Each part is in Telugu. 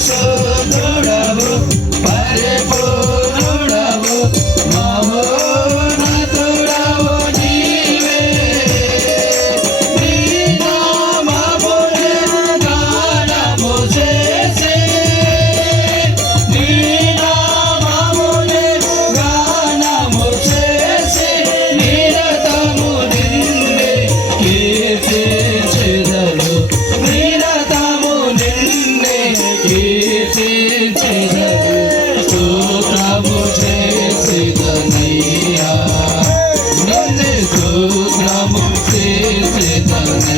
চোখ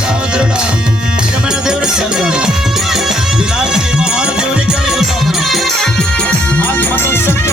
సహోదరుడా ప్రియమైన దేవుడు సహోదరుడు ఇలాంటి మహాను దేవుని కలిగి ఆత్మ సంసక్తి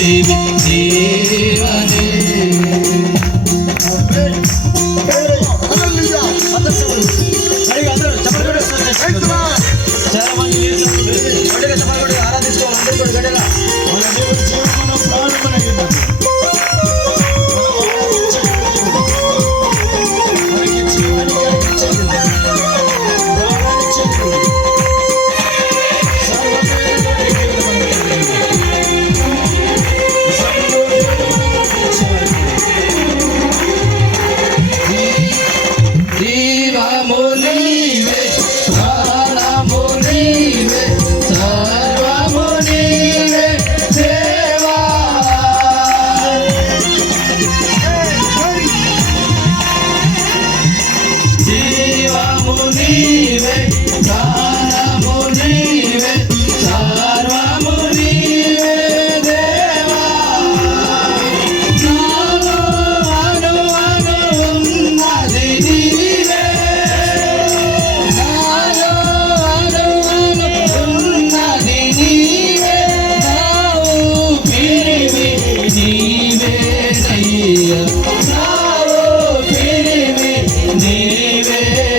ಸೇವಿಸಿ నీవే